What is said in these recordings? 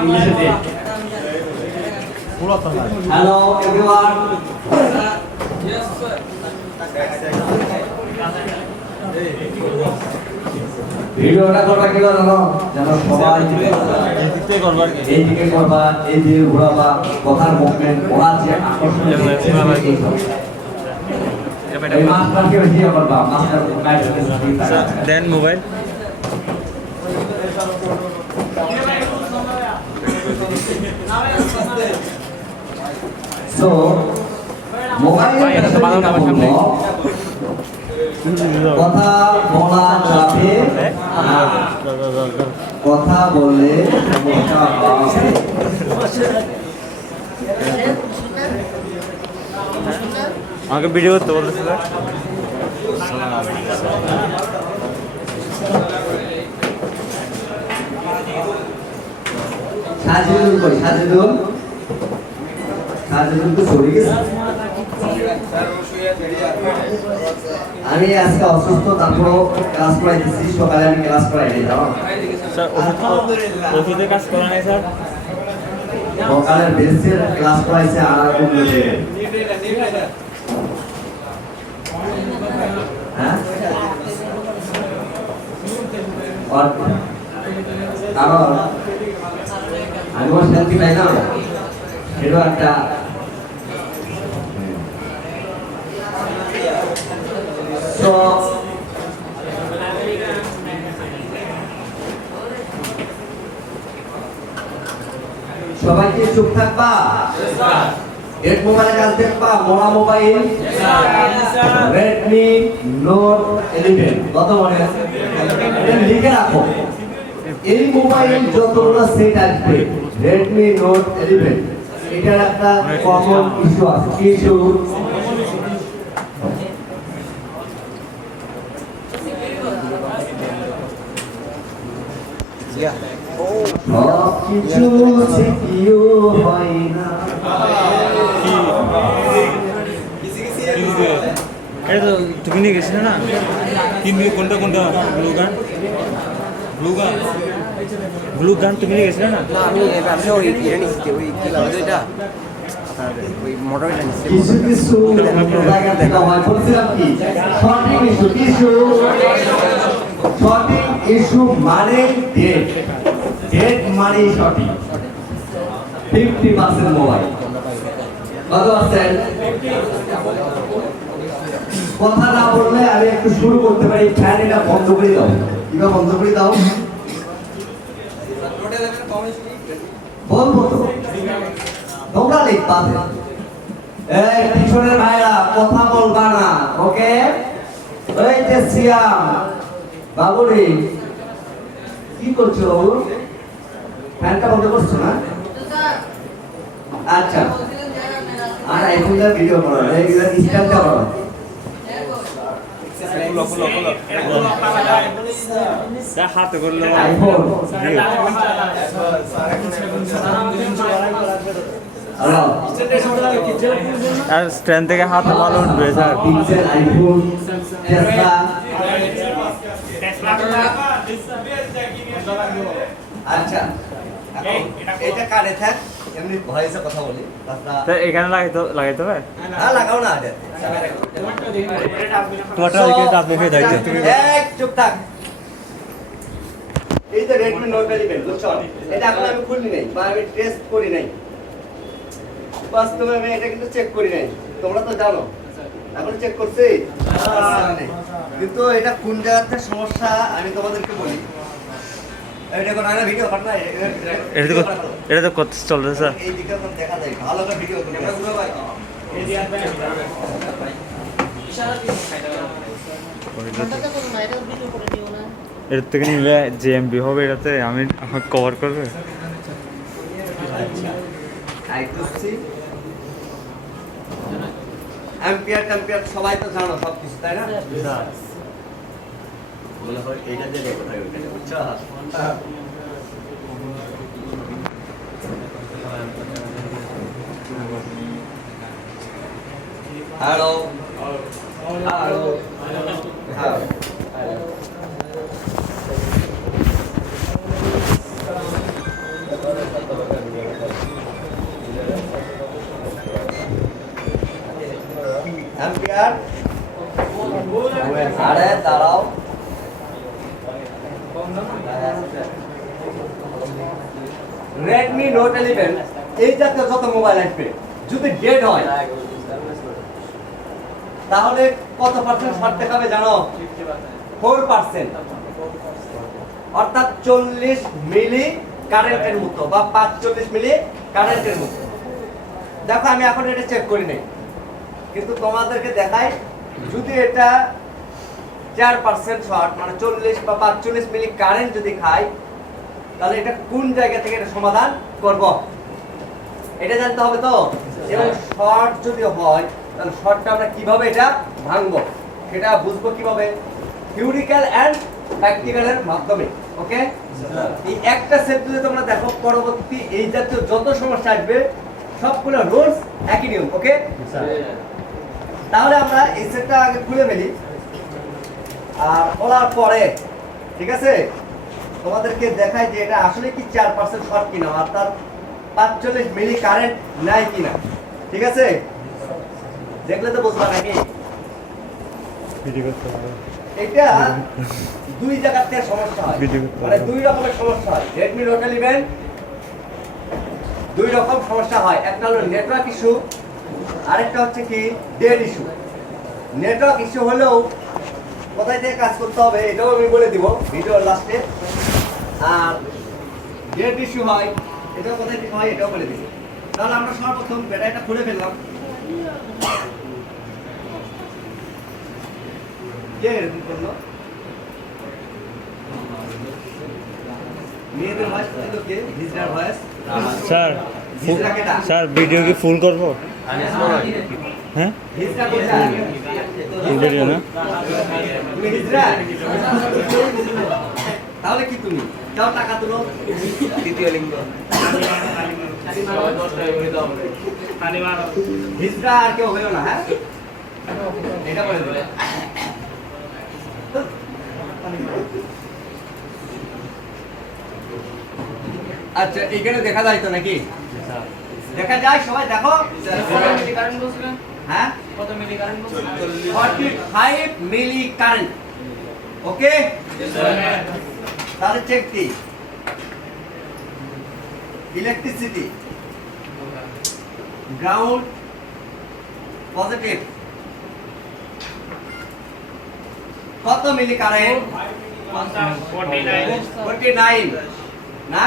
ইংলিশে দে। Hello everyone. ভিডিওটা করবা কি জানো? যেন সবাই এইদিকে করবা, এইদিকে ঘোরাবা, কথার মুভমেন্ট, ওরা যে আকর্ষণ এই মাস্টারকে ভিডিও করবা, মাস্টার দেন মোবাইল সো মোবাইল কথা বলা যাবে না, কথা বললে সমস্যা হবে। আমাকে ভিডিও করতে বলতেছে স্যার। সাজিদুল কই? সাজিদুল তো সরে গেছে। আমি আজকে অসুস্থ, তারপর ক্লাস করাইতেছি। সকালে আমি ক্লাস করাই নাই, জানো স্যার ওষুধের কাজ করা নাই স্যার। সকালের বেসের ক্লাস করাইছে আর হ্যাঁ, কারণ আমি ওর শান্তি পাই না, সেটাও একটা সবাইকে চুপ থাকবা। এর মোবাইলে কাজ দেখবা, মোড়া মোবাইল রেডমি নোট 11 কত মনে আছে? এটা লিখে রাখো। এই মোবাইল যতগুলো সেট আসবে রেডমি নোট 11 এটার একটা কমন ইস্যু আছে। কি ইস্যু? সবকিছু সিকিউ হয় না। এটা তো তুমি নিয়ে গেছিলে না? কিন্তু কোনটা ব্লু গান তুমি নিয়ে গেছিলে না? আমি ওই এটা নিচ্ছি, ওই কি বলে এটা ওই মোটরটা নিচ্ছি। কিছু জায়গা থেকে হয় বলছিলাম কি সঠিক ইস্যু মানে ডেট মানে সঠিক। 50% মোবাইল কত পার্সেন্ট? কথা না বললে আমি একটু শুরু করতে পারি। ফ্যান এটা বন্ধ করে দাও, কিভাবে বন্ধ করে দাও বলবো তো, তোমরা লিখবা। এই পিছনের ভাইরা কথা বলবা না, ওকে? ওই যে সিয়াম বাবুরি কি করছো বাবু? ফ্যানটা বন্ধ করছো না? আচ্ছা, আর আইফোনটা ভিডিও করো, এইগুলা স্ট্যান্ডটা করো। হাতে করলে আইফোন আর স্ট্যান্ড থেকে হাতে ভালো উঠবে স্যার। Pixel, iPhone, Tesla. আচ্ছা, এটা কানে থাক, এমনি ভয়েসে কথা বলি। স্যার এখানে লাগাইতে হবে? হ্যাঁ লাগাও না। তোমারটা ওইখানে আপনি খেয়ে দাইতে। চুপ থাক। এই যে রেডমি নোট 11 বুঝছো? এটা এখন আমি খুলি নাই বা আমি টেস্ট করি নাই, বাস্তবে আমি এটা কিন্তু চেক করি নাই। তোমরা তো জানো, এখন চেক করছি। কিন্তু এটা কোন জায়গাতে সমস্যা আমি তোমাদেরকে বলি। এটা কোন আগে ভিডিও কর না, এটা তো কত চলছে স্যার? এই দিকে তো দেখা যায় ভালো করে ভিডিও করতে। এই দিয়া ভাই ইশারা দিয়ে খাইটা ঘন্টাতে করো না, এটা ভিডিও করে দিও না। এর থেকে নিলে জিএমবি হবে, এটাতে আমি কভার করবে। আইটুসি এম্পিয়ার সবাই তো জানো সব কিছু, তাই না? বলে হয় এইটা যে কোথায় ওইটা বুঝছো? হ্যালো হ্যালো অ্যাম্পিয়ার আরে দাঁড়াও Redmi Note 11 এই জাতীয় যত মোবাইল আসবে যদি ডেড হয় তাহলে কত পার্সেন্ট শর্ট দেখাবে জানো? 4%, অর্থাৎ 40 মিলি কারেন্টের মতো বা 45 মিলি কারেন্টের মতো। দেখো আমি এখন এটা চেক করি নাই, কিন্তু তোমাদেরকে দেখাই যদি এটা 4% শর্ট মানে 40 বা 45 মিলি কারেন্ট যদি খায় তাহলে এটা কোন জায়গা থেকে এটা সমাধান করব এটা জানতে হবে তো। এবং শর্ট যদি হয় তাহলে শর্টটা আমরা কিভাবে এটা ভাঙবো সেটা বুঝবো কিভাবে? থিওরিক্যাল এন্ড প্র্যাকটিক্যালের মাধ্যমে। ওকে, এই একটা সেট যদি তোমরা দেখো পরবর্তী এই জাতীয় যত সমস্যা আসবে সবগুলো রুলস একই নিয়ম। ওকে, তাহলে আমরা এই সেটটা আগে খুলে ফেলি আর খোলার পরে ঠিক আছে তোমাদেরকে দেখাই যে এটা আসলে কি 4% শর্ট কিনা, অর্থাৎ 45 মিলি কারেন্ট নাই কিনা। ঠিক আছে, দেখলে তো বুঝবা নাকি? এটা দুই জায়গা থেকে সমস্যা হয়, মানে দুই রকমের সমস্যা হয়। Redmi Note 11 দুই রকম সমস্যা হয়, একটা হলো নেটওয়ার্ক ইস্যু, আরেকটা হচ্ছে কি ডেড ইস্যু। নেটওয়ার্ক ইস্যু হলেও কোথায় থেকে কাজ করতে হবে এটাও আমি বলে দিব ভিডিওর লাস্টে। আর ডেড ইস্যু হয় এটাও কোথায় থেকে হয় এটাও বলে দিব। তাহলে আমরা সর্বপ্রথম ব্যাটারিটা খুলে ফেললাম। কে এরকম করলো? মেয়েদের ভয়েস দিল কে? হিজরার ভয়েস। স্যার হিজরা কেডা? স্যার ভিডিও কি ফুল করব? হ্যাঁ হিজরা কোথায়? ফুল ভিডিও না? তুমি হিজরা? তাহলে কি তুমি? যাও টাকা তুলো। তৃতীয় লিঙ্গ। হিজরা আর কেউ হইল না, হ্যাঁ? এটা বলে দিলে। আচ্ছা, এখানে দেখা যায় তো নাকি? দেখা যায়, সবাই দেখো। হ্যাঁ, 45 মিলি কারেন্ট। ওকে, তাহলে চেক দিই। ইলেকট্রিসিটি গ্রাউন্ড পজিটিভ, কত মিলি কারেন্ট? 49 না,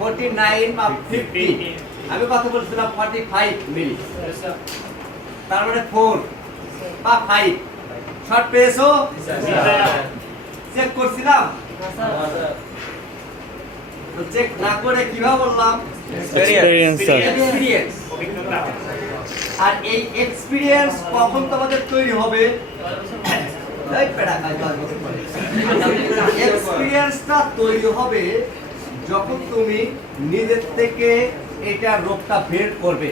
49 বা 50। আমি কত বলছিলাম? 45 মিলি, তার মানে 4 বা 5 শর্ট পেয়েছো? চেক করছিলাম তো, চেক না করে কিভাবে বললাম? Experience sir. এক্সপেরিয়েন্স। আর এই এক্সপেরিয়েন্স কখন তোমাদের তৈরি হবে? এক্সপেরিয়েন্সটা তৈরি হবে যখন তুমি নিজের থেকে এটা রোগটা বের করবে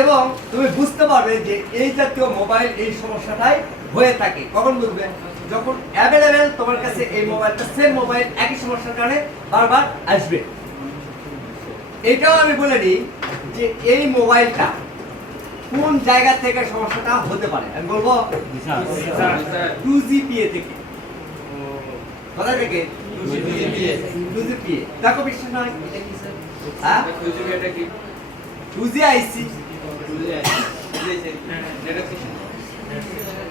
এবং তুমি বুঝতে পারবে যে এই জাতীয় মোবাইল এই সমস্যাটাই হয়ে থাকে। কখন বুঝবে? যখন অ্যাভেলেবেল তোমার কাছে এই মোবাইলটা, সেম মোবাইল একই সমস্যার কারণে বারবার আসবে। এটাও আমি বলে দিই যে এই মোবাইলটা কোন জায়গা থেকে সমস্যাটা হতে পারে। আমি বলবো 2GPA থেকে। কোথা থেকে? 2GPA। দেখো বিশ্বাস নয়, হ্যাঁ 2G আইসি।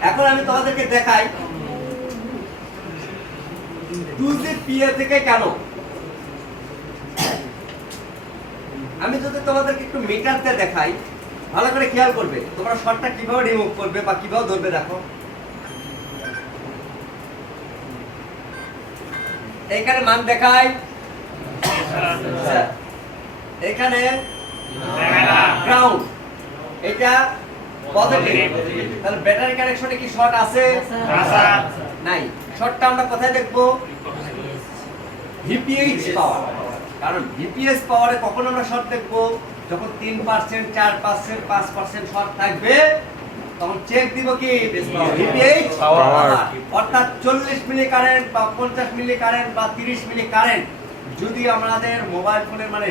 এখন আমি তোমাদেরকে দেখাই 2GPA থেকে কেন। আমি যদি তোমাদেরকে একটু মিটারতে দেখাই, ভালো করে খেয়াল করবে তোমরা শর্টটা কিভাবে রিমুভ করবে বা কিভাবে ধরবে। দেখো এখানে মান দেখাই, এখানে গ্রাউন্ড, এটা পজিটিভ। তাহলে ব্যাটারি কানেকশনে কি শর্ট আছে? নাই। শর্টটা আমরা কোথায় দেখবো? ভিপিএইচ পাওয়ার। কারণ ভিপিএস পাওয়ারে কখন আমরা শর্ট দেখবো? যখন 3%, 4%, 5% শর্ট থাকবে তখন চেক দিব কি ভিপিএইচ পাওয়ার। অর্থাৎ 40 মিলি কারেন্ট বা 50 মিলি কারেন্ট বা 30 মিলি কারেন্ট যদি আমাদের মোবাইল ফোনের মানে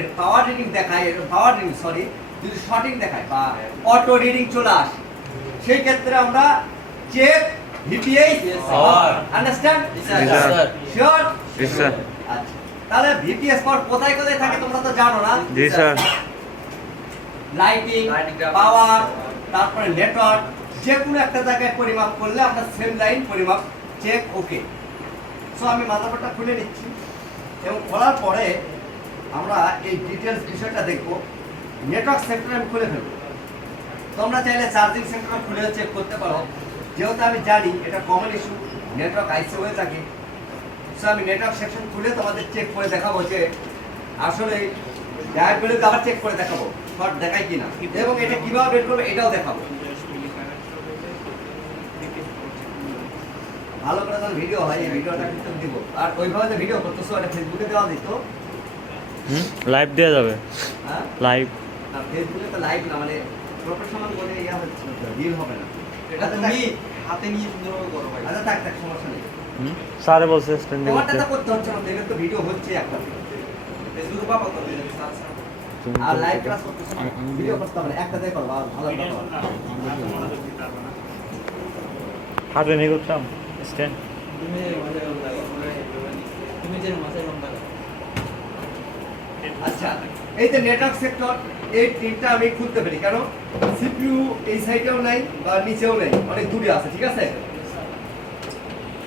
যদি শর্টিং দেখায় বা অটো রিডিং চলে আসে সেই ক্ষেত্রে আমরা চেক ভিপিএস আন্ডারস্ট্যান্ড শিওর জি স্যার আচ্ছা তাহলে ভিপিএস পাওয়ার কোথায় কোথায় থাকে তোমরা তো জানো না জি স্যার লাইটিং পাওয়ার তারপরে নেটওয়ার্ক যে কোনো একটা জায়গায় পরিমাপ করলে আমরা সেম লাইন পরিমাপ চেক ওকে সো আমি মাদারবোর্ডটা খুলে নিচ্ছি এবং খোলার পরে আমরা এই ডিটেলস বিষয়টা দেখব নেটওয়ার্ক সেক্টর আমি খুলে ফেলবো তোমরা চাইলে চার্জিং সেক্টর খুলে চেক করতে পারো যেহেতু আমি জানি এটা কমন ইস্যু নেটওয়ার্ক আইসি হয়ে থাকে সো আমি নেটওয়ার্ক সেকশন খুলে তোমাদের চেক করে দেখাবো যে আসলে ডায়াবেটিস আবার চেক করে দেখাবো শর্ট দেখাই কিনা এবং এটা কিভাবে বের করবে এটাও দেখাবো ভালো করে যখন ভিডিও হয় এই ভিডিওটা কিন্তু দিব আর ওইভাবে যে ভিডিও করতেছো এটা ফেসবুকে দেওয়া দিত লাইভ দেওয়া যাবে হ্যাঁ লাইভ না ফেসবুকে তো লাইভ না মানে প্রফেশনাল বলে ইয়া হচ্ছে ডিল হবে না এটা তুমি হাতে নিয়ে সুন্দরভাবে করো ভাই আচ্ছা থাক সমস্যা নেই স্যারে বলছে স্ট্যান্ডে তোমারটা তো করতে হচ্ছে না দেখে তো ভিডিও হচ্ছে একটা ফেসবুকে পাবো তো আর লাইভ ক্লাস করতেছো ভিডিও করতে হবে একটা দেখো ভালো কথা হাতে নিয়ে করতাম স্ট্যান্ড তুমি যে মাঝে লম্বা আচ্ছা এই যে নেটওয়ার্ক সেক্টর এই তিনটা আমি খুলতে পারি কেন সিপিইউ এই সাইডেও নাই বা নিচেও নাই অনেক দূরে আছে ঠিক আছে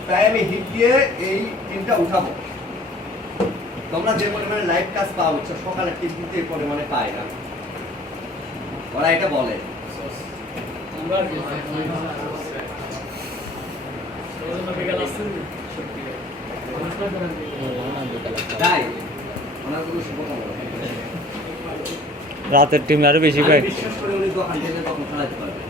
তাই আমি হিট দিয়ে এই তিনটা উঠাবো তোমরা যে পরিমাণে লাইভ কাজ পাও সকালে কিন্তু এই পরিমাণে পায় না ওরা এটা বলে তাই ওনার কোনো শুভকামনা রাতের টিম আরো বেশি পাই আমি বিশ্বাস করে উনি দোকান থেকে তখন চালাতে পারবে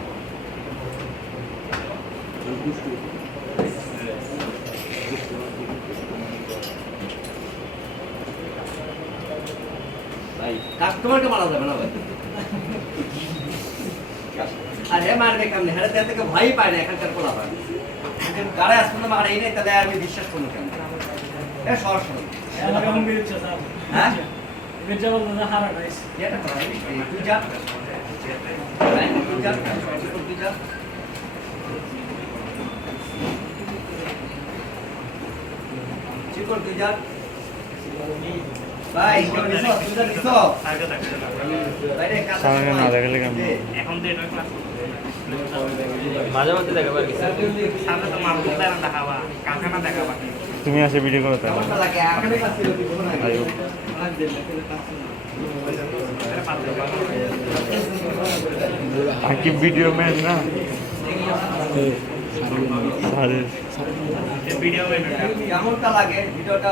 ভাই কাস্টমারকে মারা যাবে না ভাই আর হে মারবে কেমনে হ্যাঁ দেখ থেকে ভয় পায় না এখানকার পোলা পায় গাড়ি আসলে মারা এই নেই তাহলে আমি বিশ্বাস করবো কেন এ সরাসরি হ্যাঁ এটা করা তুই যা তুই যা তুই যা চিকন তুই যা ভাই কেউ নিছো তুই যা নিছো বাইরে কাজ সামনে না দেখালে কেমন এখন তো এটা ক্লাস মাঝে মাঝে দেখাবার কিছু সামনে তো মামুন দাঁড়ান দেখাবা কারখানা দেখাবা তুমি আসে ভিডিও করো তাহলে কেমন লাগে এখনই কাজ ছিল তুই বলো না আইও আকি ভিডিও ম্যান না সারে ভিডিও কেমনটা লাগে ভিডিওটা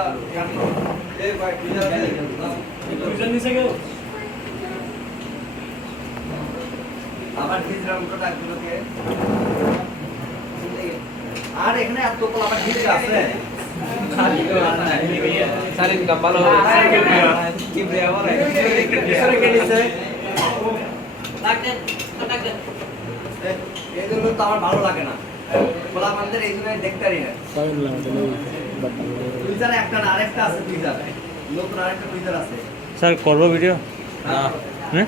আবার ভিডিওটা গুলোকে আর এখানে এত কল আবার ভিডিও আছে সারিন কাম ভালো কি ব্রে আবার পিছনে কে নিছে এই জন্য তো আমার ভালো লাগে না বলা আমাদের এই জন্য দেখতে পারি না টুইটার একটা না আরেকটা আছে টুইটার নতুন আরেকটা টুইটার আছে স্যার করবো ভিডিও না হ্যাঁ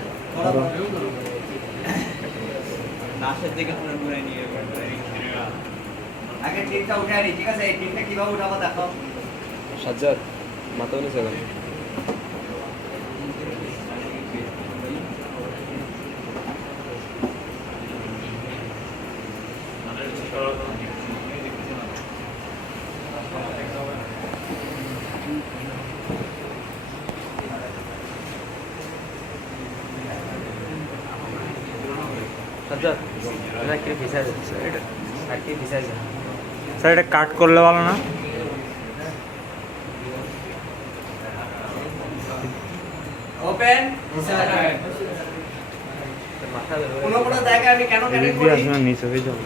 নাশের দিকে পুরো ঘুরে নিয়ে আগে টিমটা উঠে আনি ঠিক আছে এই টিমটা কিভাবে উঠাবো দেখো সাজ্জাদ মাথা নিচে গেল সাজ্জাদ এটা কি ভিসাই যাচ্ছে এটা আর কি ভিসাই যাচ্ছে স্যার এটা কাট করলে ভালো না ওপেন মাথা কোনো কোনো জায়গায় আমি কেন কেন এদিক দিয়ে করি আসলে নিচে হয়ে যাবে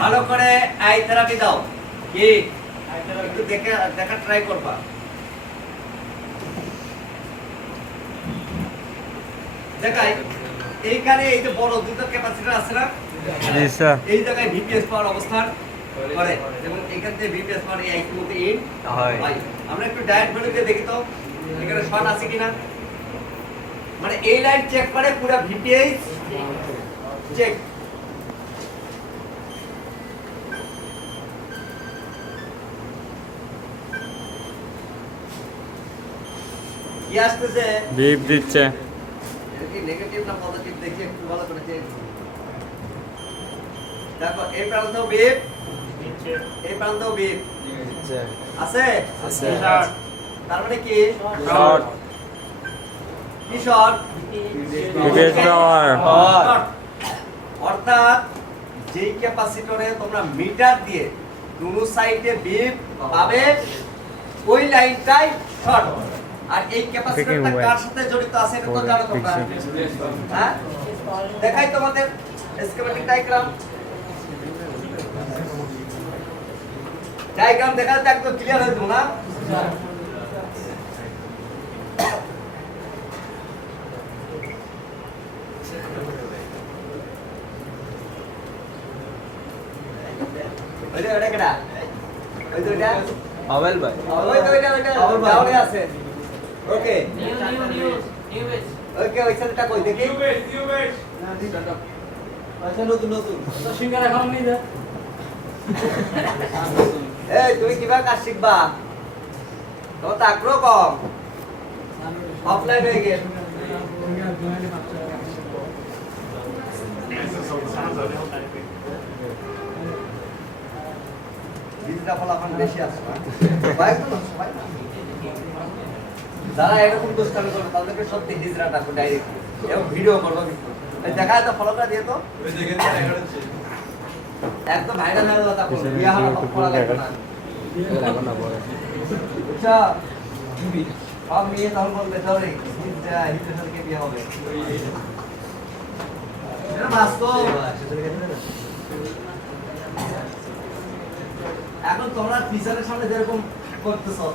ভালো করে আই থেরাপি দাও কি একটু দেখে দেখা ট্রাই করবা দেখাই এইখানে এই যে বড় দুটো ক্যাপাসিটর আছে না জি স্যার এই জায়গায় ভিপিএস পাওয়ার অবস্থান করে এবং এখান থেকে ভিপিএস পাওয়ার এই আইকিউতে ইন হয় হয় আমরা একটু ডায়েট মেনুতে দেখি তো এখানে শর্ট আছে কিনা। মানে এই লাইন চেক করে পুরো ভিপিএইচ চেক। কি আসতেছে? বিপ দিচ্ছে। এটা কি নেগেটিভ না পজিটিভ দেখি একটু ভালো করে চেক। দেখো এই প্রান্তেও বিপ, এই প্রান্তেও বিপ আছে আছে। তার মানে কি শর্ট কি শর্ট? বিপিএস পাওয়ার অর্থাৎ যেই ক্যাপাসিটরে তোমরা মিটার দিয়ে দুনো সাইডে বিপ পাবে ওই লাইনটাই শর্ট। আর এই ক্যাপাসিটরটা কার সাথে জড়িত আছে এটা তো জানো তোমরা, হ্যাঁ? দেখাই তোমাদের স্কিমেটিক ডায়াগ্রাম দেখাতে একদম ক্লিয়ার হয়ে যাবে না? ওইটা কেডা? ওই তো ওইটা? আওয়াল ভাই ওই তো ওইটা ডাউনে আছে। ওকে ওকে ওই সাইডটা কই দেখি। আচ্ছা নতুন নতুন এই তুমি কিভাবে কাজ শিখবা? তোমার তো আগ্রহ কম, অফলাইন হয়ে গেল। হিজড়া ফলাফল বেশি আসছে না? কয়েকজন আছে, সবাই না। যারা এরকম দুষ্টামি করবে তাদেরকে সত্যি হিজড়া ডাকো ডাইরেক্ট এবং ভিডিও করবো কিন্তু দেখা তো ফলোটা দিয়ে তো একদম ভাইরাল হয়ে যাবে। তখন বিয়া হওয়ার পর করা লাগবে না, বুঝছো? সব মেয়ে তখন বলবে ধরে হিজড়া হিজড়াকে বিয়ে হবে। এটা বাস্তব। এখন তোমরা টিচারের সামনে যেরকম করতেছো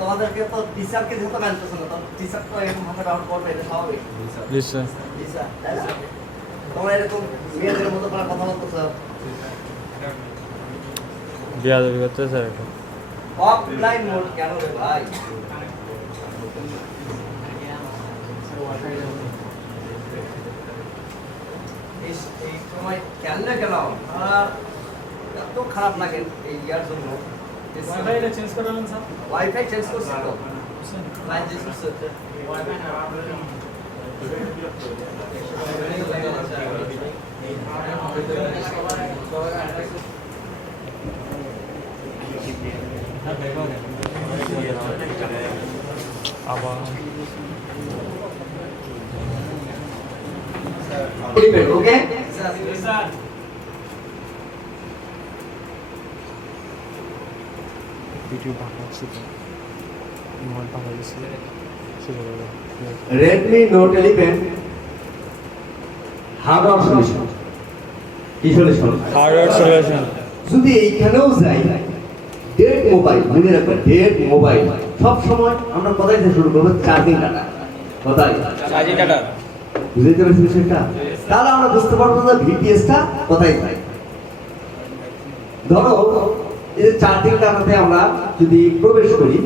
তোমাদেরকে তো টিচারকে যেহেতু মানতেছো না, তখন টিচার তো এরকম ভাবে ব্যবহার করবে, এটা স্বাভাবিক। বিশ্বাস টিচার তাই না? তোমরা এরকম মেয়েদের মতো করে কথা বলতেছো, বিয়াদবি করতেছে এটা। অফলাইন মোড কেন রে ভাই? এই সময় কেন গেলাম আর এত খারাপ লাগে এই ইয়ার জন্য। ওয়াইফাইটা চেঞ্জ করালেন স্যার? ওয়াইফাই চেঞ্জ করছি তো, লাইন চেঞ্জ করতে আবার ওকে স্যার ভিডিও বানাচ্ছি তো মোবাইল বানাচ্ছি শুরু করবো। Redmi Note 11 hardware solution. কি সলিউশন? Hardware solution. যদি এইখানেও যাই ডেড মোবাইল, মনে রাখবেন ডেড মোবাইল সব সময় আমরা কোথায় থেকে শুরু করবো? Charging data. কোথায়? চার্জিং ডাটা বুঝতে পেরেছেন সেটা? তাহলে আমরা বুঝতে পারবো যে ভিপিএসটা কোথায় যায়। ধরো এই যে চার্জিং ডাটাতে আমরা যদি প্রবেশ করি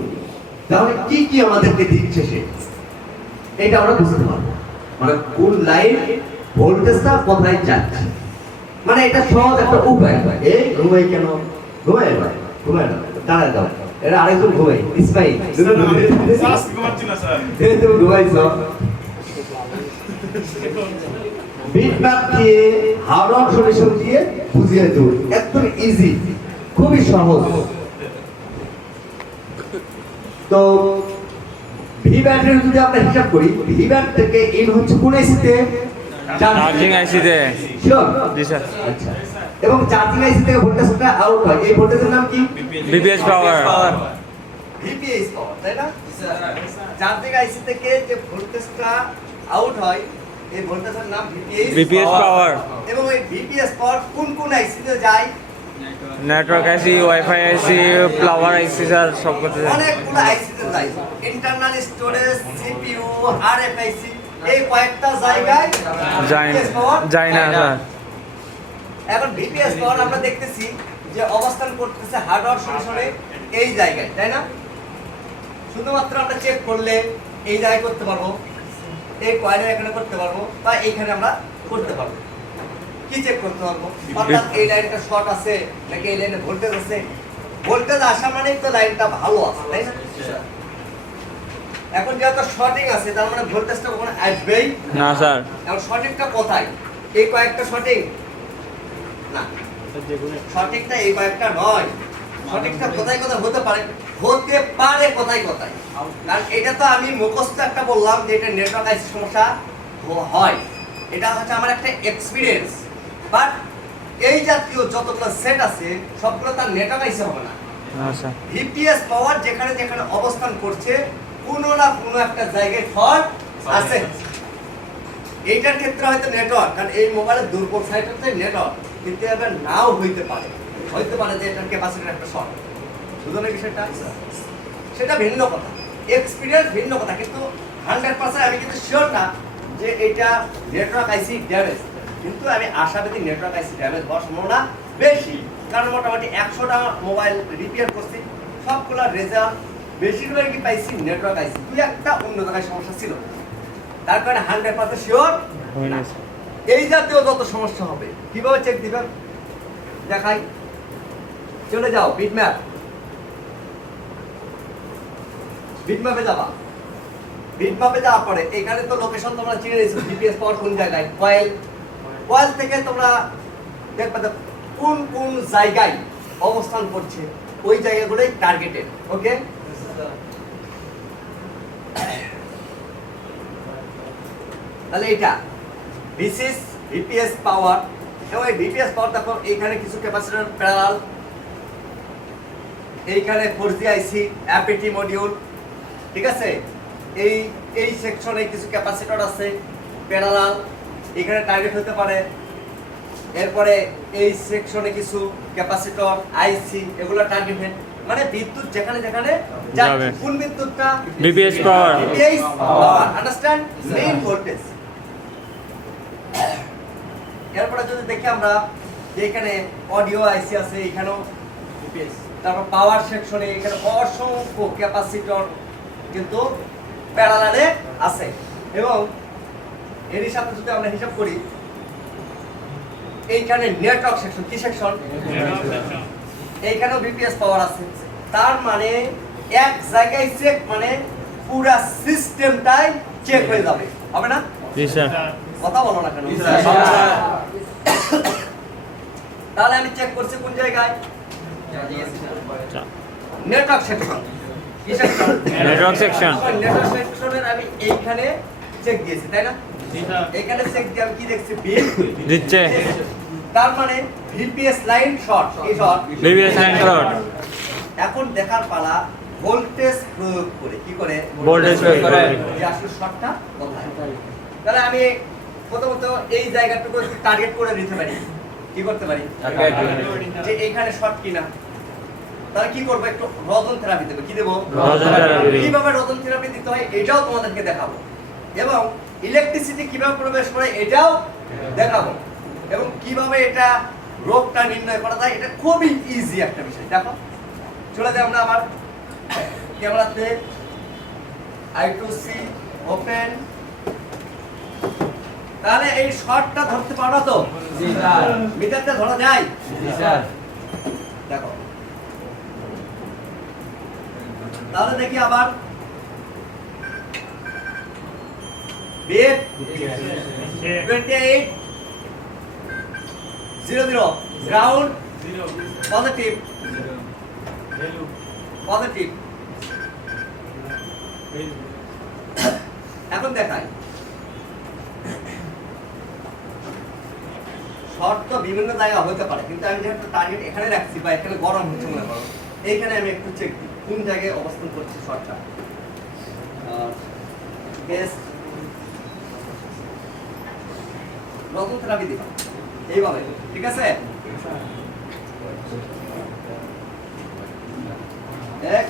তাহলে কি কি আমাদেরকে দিচ্ছে সে, এটা আমরা বুঝতে পারবো। মানে কোন লাইন ভোল্টেজটা কোথায় যাচ্ছে, মানে এটা সহজ একটা উপায়। এই ঘুমাই কেন? ঘুমাই ভাই, ঘুমাই না, দাঁড়ায় দাও। এটা আরেকজন ঘুমাই, ইসমাইল তুমি ঘুমাইছো। বিটম্যাপ দিয়ে হার্ডওয়্যার সলিউশন দিয়ে বুঝিয়ে দেব, একদম ইজি, খুবই সহজ। তো ভি ব্যাটারি যদি আমরা হিসাব করি, ভি ব্যাটারি থেকে ইন হচ্ছে কোন আইসিতে? চার্জিং আইসিতে। শিওর? জি স্যার। আচ্ছা, এবং চার্জিং আইসি থেকে ভোল্টেজটা আউট হয়, এই ভোল্টেজের নাম কি? বিপিএস পাওয়ার। ভিপিএস পাওয়ার, তাই না? চার্জিং আইসি থেকে যে ভোল্টেজটা আউট হয় এই ভোল্টেজের নাম বিপিএস পাওয়ার। এবং এই ভিপিএস পাওয়ার কোন কোন আইসিতে যায়? নেটওয়ার্ক আইসি, ওয়াইফাই আইসি, ফ্লাওয়ার আইসি স্যার সব কিছু। অনেকগুলো আইসিতে যায়। ইন্টারনাল স্টোরেজ, সিপিইউ, আরএফআইসি, এই কয়েকটা জায়গায় যায় না স্যার। এখন ভিপিএস পাওয়ার আমরা দেখতেছি যে অবস্থান করতেছে হার্ডওয়্যার সলিউশনে এই জায়গায়, তাই না? শুধুমাত্র আমরা চেক করলে এই জায়গায় করতে পারবো, এই কয়েলের এখানে করতে পারবো, বা এইখানে আমরা করতে পারবো। কি চেক করতে পারবো? অর্থাৎ এই লাইনটা শর্ট আছে নাকি এই লাইনে ভোল্টেজ আছে। ভোল্টেজ আসা মানেই তো লাইনটা ভালো আছে, তাই না? এখন যেহেতু শর্টিং আছে তার মানে ভোল্টেজটা কখনো আসবেই না স্যার। এখন সঠিকটা কোথায়? এই কয়েকটা সঠিক না, সঠিকটা এই কয়েকটা নয়। সঠিকটা কোথায় কোথায় হতে পারে? হতে পারে কোথায় কোথায়, কারণ এটা তো আমি মুখস্থ একটা বললাম যে এটা নেটওয়ার্ক আইসি সমস্যা হয়, এটা হচ্ছে আমার একটা এক্সপিরিয়েন্স। বাট এই জাতীয় যতগুলো সেট আছে সবগুলো তার নেটওয়ার্ক আইসি হবে না। না স্যার। ভিপিএস পাওয়ার যেখানে যেখানে অবস্থান করছে কোনো না কোনো একটা জায়গায় ফল্ট আছে। এইটার ক্ষেত্রে হয়তো নেটওয়ার্ক, কারণ এই মোবাইলের দুর্বল সাইড হচ্ছে নেটওয়ার্ক, কিন্তু এবার নাও হইতে পারে যে এটার ক্যাপাসিটির একটা শর্ট। বুঝলেন বিষয়টা? সেটা ভিন্ন কথা, এক্সপিরিয়েন্স ভিন্ন কথা, কিন্তু 100% আমি কিন্তু শিওর না যে এটা নেটওয়ার্ক আইসি ড্যামেজ, কিন্তু আমি আশাবাদী নেটওয়ার্ক আইসি ড্যামেজ হওয়ার সম্ভাবনা বেশি। কারণ মোটামুটি 100টা মোবাইল রিপেয়ার করছি, সবগুলো রেজাল্ট বেশিরভাগই পাইছি নেটওয়ার্ক আইসি, দুই একটা অন্য জায়গায় সমস্যা ছিল। তার কারণে 100% শিওর হয়নি স্যার। এই জাতীয় যত সমস্যা হবে কিভাবে চেক দিবেন দেখাই। চলে যাও বিটম্যাপ, বিটম্যাপে যাবা। বিটম্যাপে যাওয়ার পরে এখানে তো লোকেশন তোমরা চিনে নিয়েছো, জিপিএস পাওয়ার কোন জায়গায়, কয়েল। কয়েল থেকে তোমরা দেখবে যে কোন কোন জায়গায় অবস্থান করছে, ওই জায়গাগুলোই টার্গেটেড। ওকে, তাহলে এটা দিস ইজ ভিপিএস পাওয়ার। এবং এই ভিপিএস পাওয়ার দেখো এইখানে কিছু ক্যাপাসিটর প্যারালাল, এইখানে 4G আইসি অ্যাপিটি মডিউল, ঠিক আছে। এই সেকশনে কিছু ক্যাপাসিটর আছে প্যারালাল, এখানে টার্গেট হতে পারে। এরপরে এই সেকশনে কিছু ক্যাপাসিটর আইসি, এগুলো টার্গেটেড। মানে বিদ্যুৎ যেখানে যেখানে যাবে, কোন বিদ্যুৎটা? ভিপিএস পাওয়ার। ভিপিএস পাওয়ার, আন্ডারস্ট্যান্ড? Main voltage. এরপরে যদি দেখি আমরা যে এখানে অডিও আইসি আছে, এখানেও ভিপিএস। তারপর পাওয়ার সেকশনে এখানে অসংখ্য ক্যাপাসিটর কিন্তু প্যারালালে আছে। এবং এরই সাথে যদি আমরা হিসাব করি, এইখানে নেটওয়ার্ক সেকশন, কি সেকশন? এইখানেও ভিপিএস পাওয়ার আছে। তার মানে এক জায়গায় চেক মানে পুরো সিস্টেমটাই চেক হয়ে যাবে, হবে না? জি স্যার। কথা বলো না কেন? তাহলে আমি চেক করছি কোন জায়গায়? Network section. কি সেকশন? Network section. নেটওয়ার্ক সেকশনের আমি এইখানে চেক দিয়েছি, তাই না? এখানে চেক দিয়ে আমি কি দেখছি? বিল দিচ্ছে। তার মানে ভিপিএস লাইন শর্ট। কি শর্ট? VPS line short. এখন দেখার পালা ভোল্টেজ প্রয়োগ করে। কি করে? ভোল্টেজ প্রয়োগ করে। যে আসলে শর্টটা কোথায়। তাহলে আমি প্রথমত এই জায়গাটুকু টার্গেট করে নিতে পারি। কি করতে পারি? যে এইখানে শর্ট কিনা। তাহলে কি করব? একটু রজন থেরাপি দেব। কি দেব? রজন থেরাপি। কিভাবে রজন থেরাপি দিতে হয় এটাও তোমাদেরকে দেখাবো, এবং ইলেকট্রিসিটি কিভাবে প্রবেশ করে এটাও দেখাবো, এবং কিভাবে এটা রোগটা নির্ণয় করা যায়। এটা খুবই ইজি একটা বিষয়। দেখো, চলে যাই আমরা আবার ক্যামেরাতে। I2C open. তাহলে এই শর্টটা ধরতে পারো তো? জি স্যার। মিটারটা ধরা যায়? জি স্যার। দেখো, তাহলে দেখি আবার বিট 28 00 গ্রাউন্ড পজিটিভ পজিটিভ। এখন দেখাই শর্ট তো বিভিন্ন জায়গা হতে পারে, কিন্তু আমি যেহেতু টার্গেট এখানে রাখছি বা এখানে গরম হচ্ছে মনে করো, এইখানে আমি একটু চেক দিই কোন জায়গায় অবস্থান করছে শর্টটা। বেস্ট নতুন থেরাপি দিবা এইভাবে, ঠিক আছে?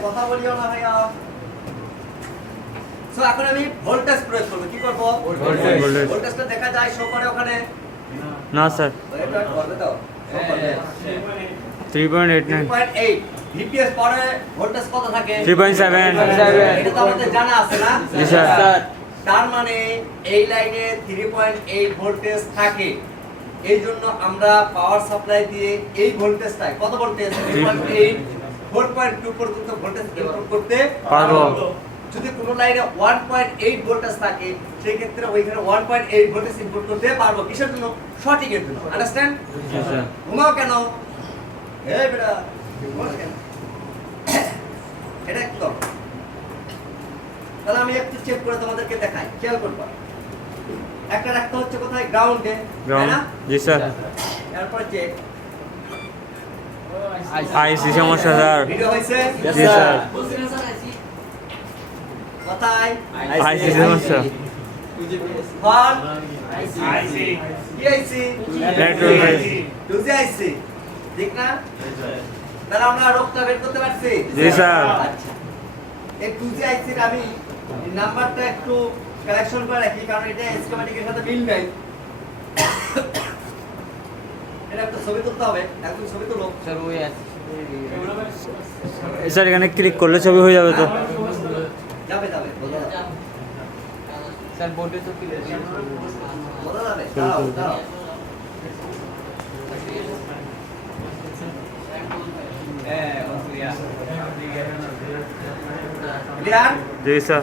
কথা বলিও না ভাইয়া। সো এখন আমি ভোল্টেজ প্রয়োগ করব। কি করব? ভোল্টেজ। ভোল্টেজটা দেখা যায়, শো করে ওখানে? না স্যার। এটা করবে তো? শো করবে 3.89 3.8 ভিপিএস পরে ভোল্টেজ কত থাকে 3.7 এটা তো আমাদের জানা আছে না জি স্যার তার মানে এই লাইনে 3.8 ভোল্টেজ থাকে এই জন্য আমরা পাওয়ার সাপ্লাই দিয়ে এই ভোল্টেজটাই কত ভোল্টেজ 3.8 4.2 পর্যন্ত ভোল্টেজ ইনপুট করতে পারবো। যদি কোনো লাইনে 1.8 ভোল্টেজ থাকে সেই ক্ষেত্রে ওইখানে 1.8 ভোল্টেজ ইনপুট করতে পারবো কিসের জন্য সঠিকের জন্য আন্ডারস্ট্যান্ড জি স্যার ঘুমাও কেন এই বেটা ঘুমাও কেন এটা একদম তাহলে আমি একটু চেক করে তোমাদেরকে দেখাই খেয়াল করবা একটা রাখতে হচ্ছে কোথায় গ্রাউন্ডে তাই না জি স্যার এরপর চেক আইসি সমস্যা স্যার ভিডিও হয়েছে জি স্যার কোথায় আইসি সমস্যা ফল আইসি কি আইসি নেটওয়ার্ক আইসি টুজি আইসি ঠিক না তাহলে আমরা রোগটা বের করতে পারছি জি স্যার আচ্ছা এই টুজি আইসির আমি নাম্বারটা একটু কালেকশন করে রাখি কারণ এটা স্কিমেটিকের সাথে মিল নাই এটা একটা ছবি তুলতে হবে একদম ছবি তুলো স্যার ওই আছে স্যার এখানে ক্লিক করলে ছবি হয়ে যাবে তো যাবে যাবে বোঝা যাবে স্যার বোর্ডে তো কি বোঝা যাবে দাঁড়াও দাঁড়াও ক্লিয়ার জি স্যার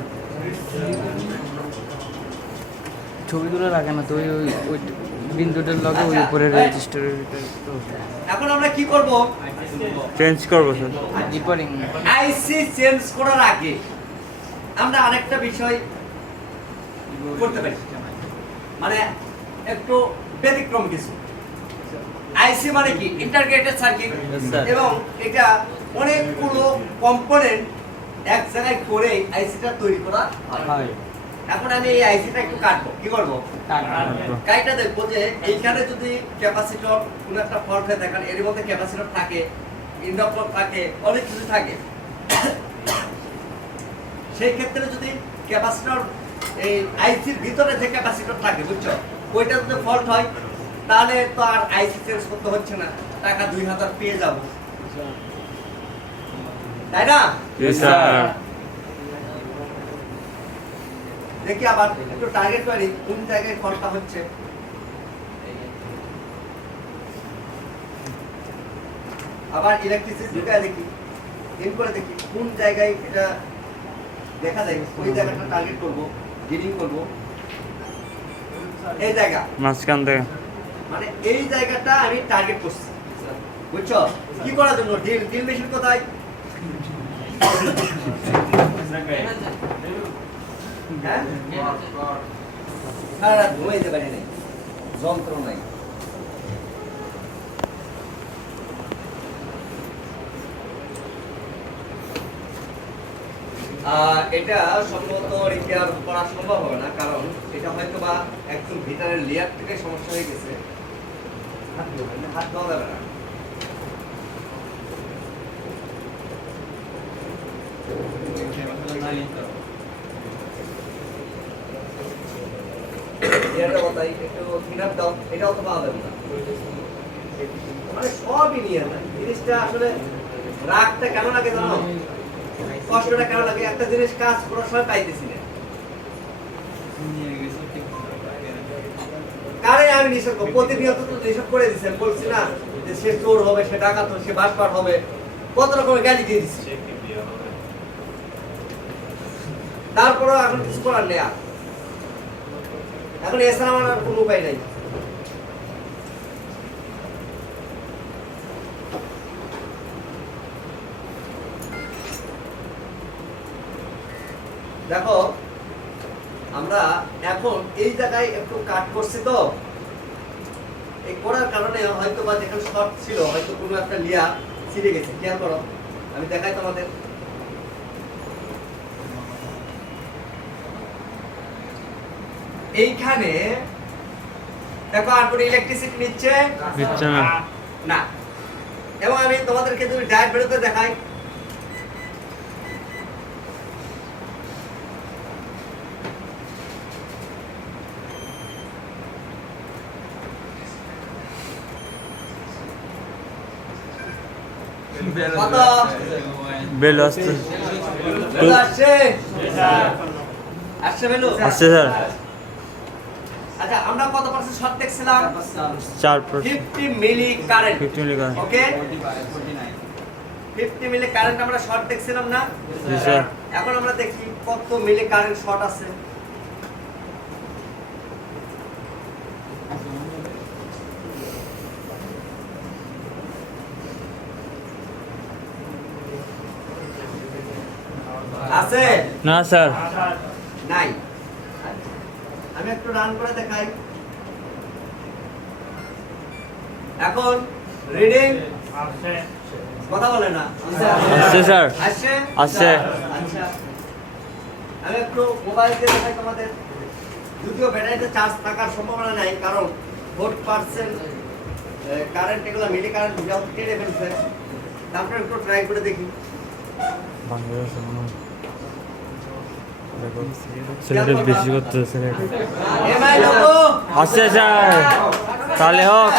ছবি তুলে রাখে না তো ওই ওই ওই বিন্দুটার লগে ওই উপরে রেজিস্টারের এখন আমরা কি করব চেঞ্জ করবো স্যার রিপেয়ারিং আইসি চেঞ্জ করার আগে আমরা আরেকটা বিষয় করতে পারি মানে একটু ব্যতিক্রম কিছু আইসি মানে কি ইন্টিগ্রেটেড সার্কিট এবং এটা অনেকগুলো কম্পোনেন্ট এক জায়গায় করে আইসিটা তৈরি করা হয় হয় এখন আমি এই আইসিটা একটু কাটবো কি করবো কাইটা দেখবো যে এইখানে যদি ক্যাপাসিটর কোনো একটা ফল্ট হয়ে থাকে এর মধ্যে ক্যাপাসিটর থাকে ইন্ডাক্টর থাকে অনেক কিছু থাকে সেই ক্ষেত্রে যদি ক্যাপাসিটর এই আইসির ভিতরে যে ক্যাপাসিটর থাকে বুঝছো ওইটা যদি ফল্ট হয় তাহলে তো আর আইসি চেঞ্জ করতে হচ্ছে না টাকা 2000 পেয়ে যাব তাই না জি স্যার দেখি আবার একটু টার্গেট করি কোন জায়গায় ফলটা হচ্ছে আবার ইলেকট্রিসিটি ঢুকায় দেখি ইন করে দেখি কোন জায়গায় এটা দেখা যায় ওই জায়গাটা টার্গেট করব ডিলিং করব এই জায়গা মাঝখান থেকে মানে এই জায়গাটা আমি টার্গেট করছি বুঝছো কি করার জন্য ডিল মেশিন কোথায় হ্যাঁ সারা রাত ঘুমাইতে পারি নাই যন্ত্র নাই এটা সম্ভবত রিপেয়ার করা সম্ভব হবে না কারণ এটা হয়তো বা একদম ভিতরের লেয়ার থেকে সমস্যা হয়ে গেছে হাত দেওয়া যাবে না এটাও তো পাওয়া যাবে না মানে সবই নিয়ে জিনিসটা আসলে রাগটা কেন লাগে জানো কষ্টটা কেন লাগে একটা জিনিস কাজ করার সময় পাইতেছি না কারে আমি নিষেধ করবো প্রতিনিয়ত তো নিষেধ করে দিচ্ছেন বলছি না যে সে চোর হবে সে ডাকাত হবে সে বাটপার হবে কত রকমের গালি দিয়ে দিচ্ছে তারপরেও এখন কিছু করার নেই আর এখন এছাড়া আমার আর কোনো উপায় নাই দেখো আমরা এখন এই জায়গায় একটু কাট করছি তো এই করার কারণে হয়তো বা যেখানে শর্ট ছিল হয়তো কোনো একটা লিয়া ছিঁড়ে গেছে খেয়াল করো আমি দেখাই তোমাদের এইখানে দেখো আর কোনো ইলেকট্রিসিটি নিচ্ছে দিচ্ছে না না এবং আমি তোমাদেরকে যদি ডায়েট বেরোতে দেখাই কত বেল আসছে বেলু আসছে আসছে বেলু আসছে স্যার আচ্ছা আমরা কত পার্সেন্ট শর্ট দেখছিলাম 4% 50 মিলি কারেন্ট 50 মিলি কারেন্ট। ওকে 50 মিলি কারেন্ট আমরা শর্ট দেখছিলাম না জি স্যার এখন আমরা দেখি কত মিলি কারেন্ট শর্ট আছে আছে না স্যার নাই আমি একটু রান করে দেখাই এখন রিডিং আসছে কথা বলে না আসছে স্যার আসছে আসছে। আচ্ছা আমি একটু মোবাইল দিয়ে দেখাই তোমাদের যদিও ব্যাটারিতে চার্জ থাকার সম্ভাবনা নাই কারণ 4% কারেন্ট এগুলো মিলি কারেন্ট যখন কেটে ফেলছে তারপরে একটু ট্রাই করে দেখি বাংলাদেশ দেখো ছেলেটা বেশি করতে ছেলেটা এমআই লোগো আসছে স্যার তাহলে হোক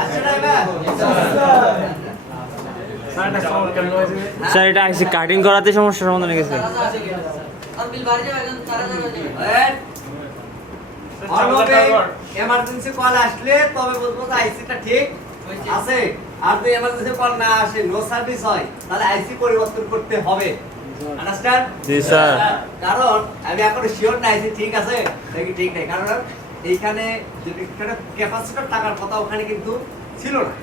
আসছে না এবার স্যার এটা আইসি কাটিং করাতে সমস্যার সমাধান হয়ে গেছে এমার্জেন্সি কল আসলে তবে বলবো যে আইসিটা ঠিক আছে আর যদি এমার্জেন্সি কল না আসে নো সার্ভিস হয় তাহলে আইসি পরিবর্তন করতে হবে আন্ডারস্ট্যান্ড জি স্যার কারণ আমি এখন শিওর না আইসি ঠিক আছে নাকি ঠিক নাই কারণ এইখানে যে ক্যাপাসিটর টাকার কথা ওখানে কিন্তু ছিল না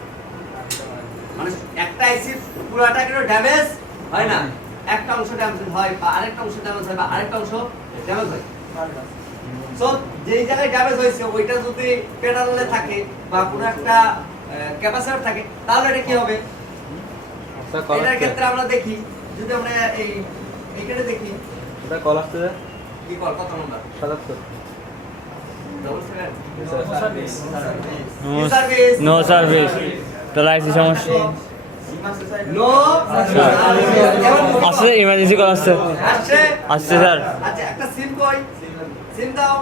মানে একটা আইসি পুরাটা কিন্তু ড্যামেজ হয় না একটা অংশ ড্যামেজ হয় বা আরেকটা অংশ ড্যামেজ হয় বা আরেকটা অংশ ড্যামেজ হয় সো যেই জায়গায় ড্যামেজ হয়েছে ওইটা যদি প্যানেলে থাকে বা কোনো একটা ক্যাপাসিটর থাকে তাহলে এটা কি হবে এটার ক্ষেত্রে আমরা দেখি যদি আমরা এইখানে দেখি এটা কল আসছে কি কল কত নাম্বার 77 নো সার্ভিস তাহলে আইসি সমস্যা নো আসছে ইমার্জেন্সি কল আসছে আসছে আসছে স্যার আচ্ছা একটা সিম কই সিম দাও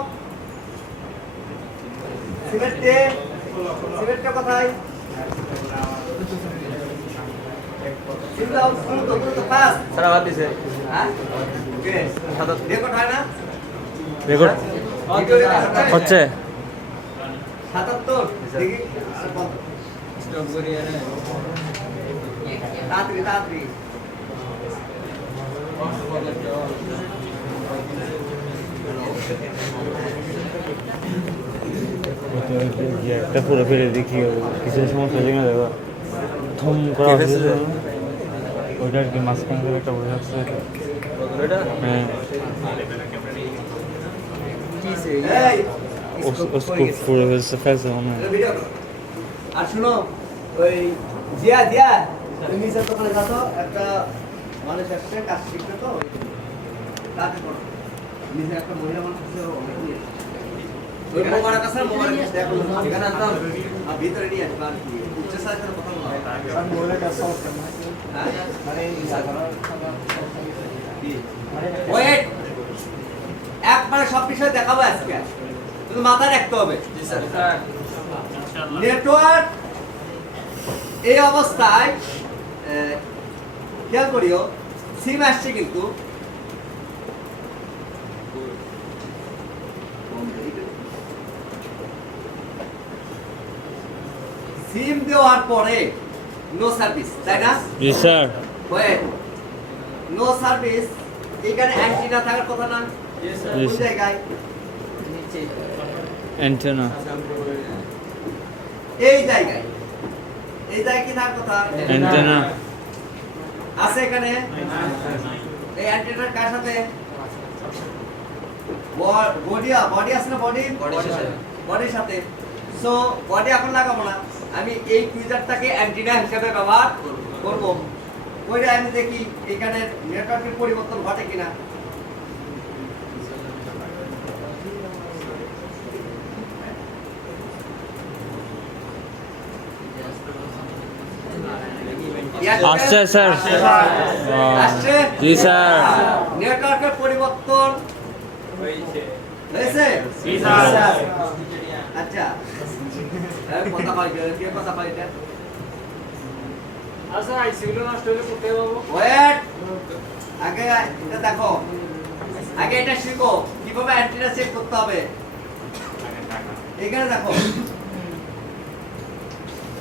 সিমেন্টটা কোথায় সিম দাও দ্রুত ফাস্ট স্যার আবার দিছে হ্যাঁ ওকে রেকর্ড হয় না রেকর্ড ভিডিও রেকর্ড হচ্ছে 77 দেখি আর কত স্টপ করিয়ে তাড়াতাড়ি তাড়াতাড়ি একটা পুরো ফেলে দেখি কিছু সমস্যা হচ্ছে কিনা দেখো থম করা হচ্ছে ওইটা আর কি মাঝখান থেকে একটা বোঝা যাচ্ছে এটা হ্যাঁ এই স্কুপ পুরো ফেলছে ফেলছে মনে হয় ভিডিও আর শুনো ওই জিয়া জিয়া তুমি নিচের দোকানে যাও একটা মানুষ আসছে কাজ শিখবে তো তাতে করো নিচে একটা মহিলা মানুষ আছে ওই মোবারক আছে মোবারক দেখো এখানে একদম ভিতরে নিয়ে আসবে আর কি উচ্চ সাইজের কথা বলা স্যার মোবাইলটা সলভ করতে হ্যাঁ মানে ওয়েট একবারে সব বিষয় দেখাবো আজকে তুমি মাথায় রাখতে হবে জি স্যার নেটওয়ার্ক এই অবস্থায় খেয়াল করিও সিম আসছে কিন্তু সিম দেওয়ার পরে নো সার্ভিস তাই না জি স্যার ওয়েট নো সার্ভিস এখানে অ্যান্টিনা থাকার কথা না জি কোন স্যার জায়গায় অ্যান্টেনা এই জায়গায় কি থাকার কথা অ্যান্টেনা আছে এখানে এই অ্যান্টেনার কার সাথে বডি আছে না বডির সাথে সো বডি এখন লাগাবো না আমি এই টুইজারটাকে অ্যান্টেনা হিসেবে ব্যবহার করব ওইটা আমি দেখি এখানে নেটওয়ার্কের পরিবর্তন ঘটে কিনা আসছে স্যার আসছে জি স্যার নেটওয়ার্কের পরিবর্তন হয়েছে জি স্যার আচ্ছা কথা কয় কে কথা কয় এটা আচ্ছা আইসিগুলো নষ্ট হলে কোথায় পাবো? ওয়েট আগে এটা দেখো আগে এটা শিখো কিভাবে অ্যান্টিনা চেক করতে হবে এখানে দেখো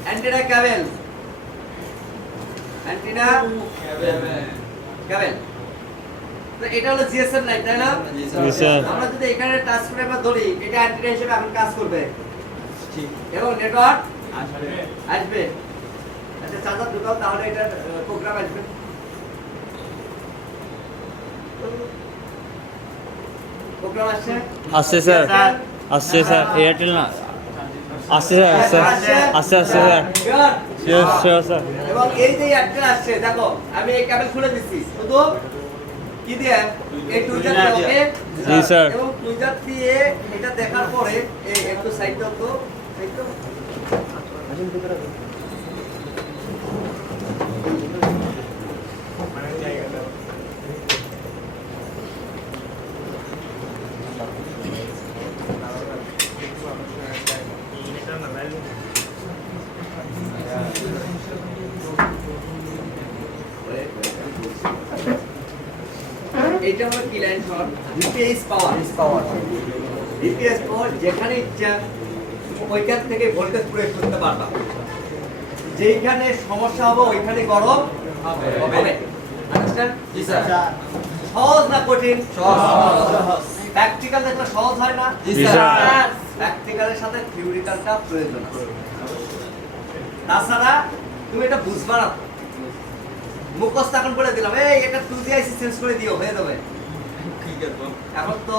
অ্যান্টিনা কেবল অ্যান্টিনা কেবল তো এটা হলো জিএসএম লাইন তাই না জি স্যার আমরা যদি এখানে টাচ করে আমরা ধরি এটা অ্যান্টিনা হিসেবে এখন কাজ করবে ঠিক এবং নেটওয়ার্ক আসবে আচ্ছা চার্জার ঢুকাও তাহলে এটা প্রোগ্রাম আসবে প্রোগ্রাম আসছে আসছে স্যার আসছে স্যার এয়ারটেল না আসছে স্যার আসছে আসছে স্যার শিওর শিওর স্যার এবং এই যে অ্যাডটা আসছে দেখো আমি এই কেবল খুলে দিচ্ছি শুধু কি দিয়ে এই টুইটার দিয়ে ওকে জি স্যার এবং টুইটার দিয়ে এটা দেখার পরে এই একটু সাইড দাও তো সাইড দাও এটা হলো কি লাইন শর্ট ডিপিএস পাওয়ার ডিপিএস পাওয়ার যেখানে ইচ্ছা ওইখান থেকে ভোল্টেজ প্রয়োগ করতে পারবা যেখানে সমস্যা হবে ওইখানে গরম হবে আন্ডারস্ট্যান্ড জি স্যার সহজ না কঠিন সহজ প্র্যাকটিক্যাল যেটা সহজ হয় না জি স্যার প্র্যাকটিক্যালের সাথে থিওরিক্যালটা প্রয়োজন তাছাড়া তুমি এটা বুঝবা না মুখস্থ এখন করে দিলাম এই এটা 2G IC চেঞ্জ করে দিও হয়ে যাবে ঠিক আছে এখন তো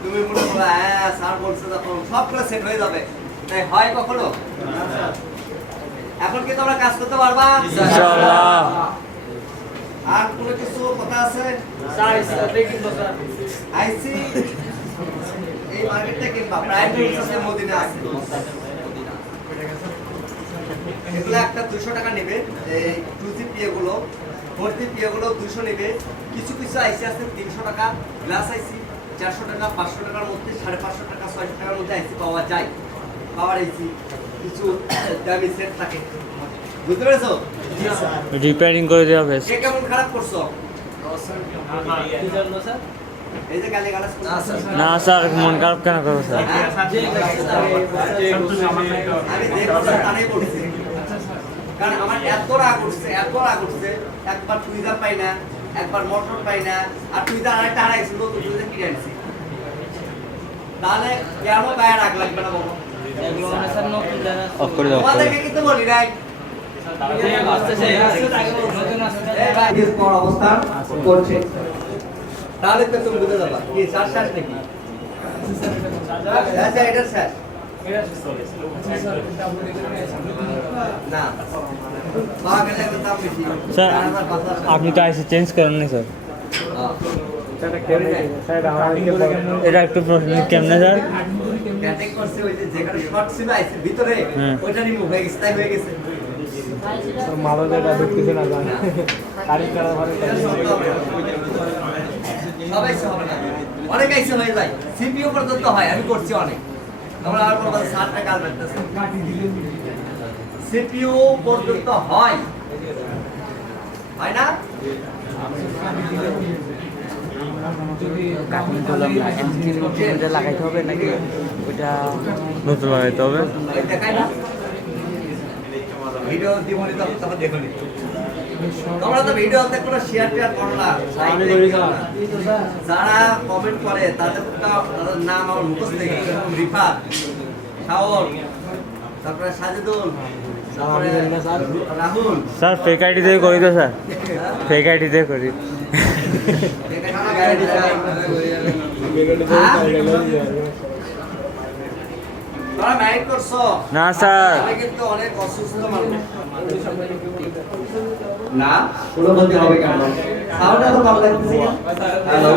তুমি মনে করো হ্যাঁ স্যার বলছে তখন সবগুলো সেট হয়ে যাবে তাই হয় কখনো এখন কি তোমরা কাজ করতে পারবা ইনশাআল্লাহ আর কোনো কিছু কথা আছে স্যার দেখি তো স্যার আইসি এই মার্কেটটা কিনবা প্রাইম সিস্টেম মদিনা আছে এগুলো একটা 200 টাকা নেবে এই 2G PA গুলো 4G PA গুলো 200 নেবে কিছু কিছু আইসি আছে 300 টাকা গ্লাস আইসি 400 টাকা 500 টাকার মধ্যে 550 টাকা 600 টাকার মধ্যে আইসি পাওয়া যায় পাওয়ার আইসি কিছু দামি সেট থাকে বুঝতে পেরেছো জি স্যার রিপেয়ারিং করে দেওয়া হবে কে কেমন খারাপ করছো কি জন্য স্যার? এই যে গালি গালাজ করছো না স্যার মন খারাপ কেন করবো স্যার আমি যে কথা তাই বলছি কারণ আমার এত রাগ উঠছে একবার টুইটার পাই না একবার মোটর পাই না আর টুইটার আরেকটা হারাইছিল তো টুইটার কিনে আনছি তাহলে কেন গায়ে রাগ লাগবে না বলো এগুলো মানে স্যার নতুন জানা অফ করে দাও তোমাদেরকে কিন্তু বলি নাই আসতেছে নতুন আসছে এই ভাই ইস পর অবস্থান করছে তাহলে তো তুমি বুঝে যাবা কি চার শ্বাস নাকি আচ্ছা এটা স্যার না পাওয়া গেলে একটু দাম বেশি স্যার আপনি তো আইসি চেঞ্জ করেন না স্যার এটা একটু প্রশ্ন কেমনে স্যার ক্যাটেক করছে ওই যে যেখানে শর্ট ছিল আইসির ভিতরে হ্যাঁ। ওইটা রিমুভ হয়ে গেছে তাই হয়ে গেছে সবাই সে হবে না অনেক আইসি হয়ে যায় সিপিইউ পর্যন্ত হয় আমি করছি অনেক আমরা আর বলবো 60 টাকা বেচতেছে সিপিইউ পর্যন্ত হয় না কাটিং করলাম না এমসিএল নতুনটা লাগাইতে হবে নাকি ওইটা নতুন লাগাইতে হবে ওই দেখায় না ভিডিও দিবনি তখন দেখো নি তোমরা তো ভিডিওতে কোনো শেয়ার টেয়ার করো না যারা কমেন্ট করে তাদের নাম আমার মুখস্থ থেকে যেরকম রিফাত শাওন তারপরে সাজিদুল তারপরে রাহুল স্যার ফেক আইডি দিয়ে করি তো স্যার ফেক আইডি দিয়ে করি তোমরা ম্যারিড করছো না স্যার আমি কিন্তু অনেক অসুস্থ মানুষ না কোনো ক্ষতি হবে কেন সাউন্ড এত ভালো লাগতেছে কেন হ্যালো